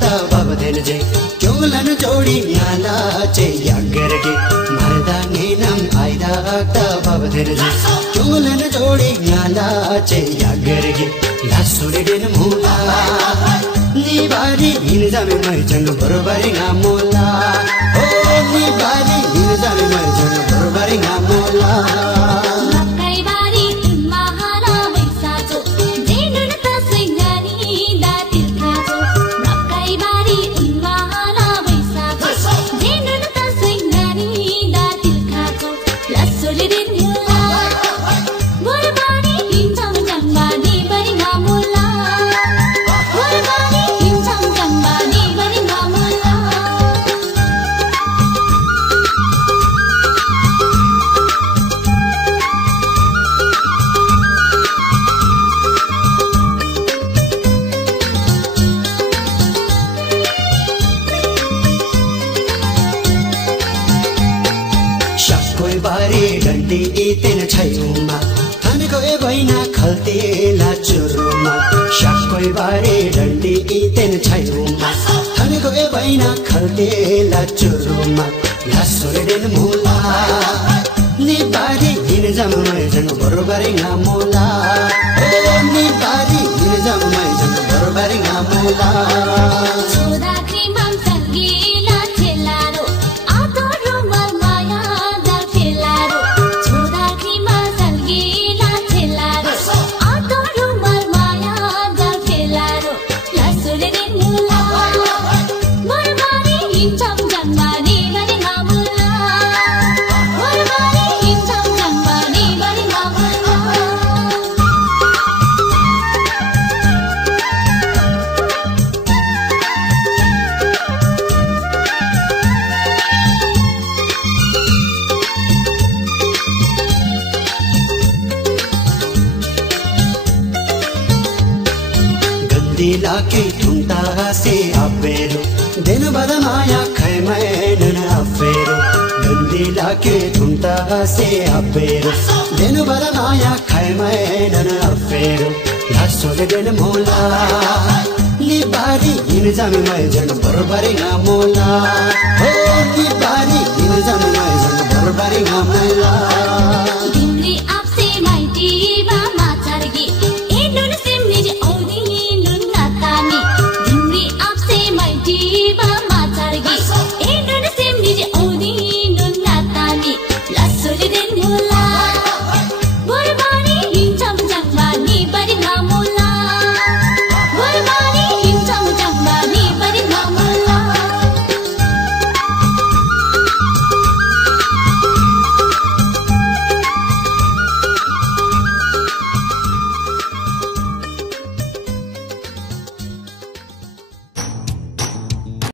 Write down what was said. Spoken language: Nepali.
ta babden je chunglan jodi nala che yagar ke marda nenam aida ta babden je chunglan jodi nala che yagar ke lasuri den mula ni bari in jame mai jang barbari ngamola oh ni bari in jame mai jang barbari ngamola बारी डंडी इतेन छैउमा थानेको ए भैना खल्ते लाचुरुमा शाककोइ बारी डंडी इतेन छैउमा थानेको ए भैना खल्ते लाचुरुमा लासोरे देन मुला नि बारी दिन जममै जङ बरोबरै ngamola ओ नि बारी दिन जममै जङ बरोबरै ngamola दिला के ठुंटा से अफेरो दिन बदमाया खैमैन अफेरो गंदिला के ठुंटा से अफेरो दिन बदमाया खैमैन अफेरो लासोले दिन मोला नि बारी इन जमे मै जङ बरोबरै ngamola हो नि बारी इन जमे मै जङ बरोबरै ngamola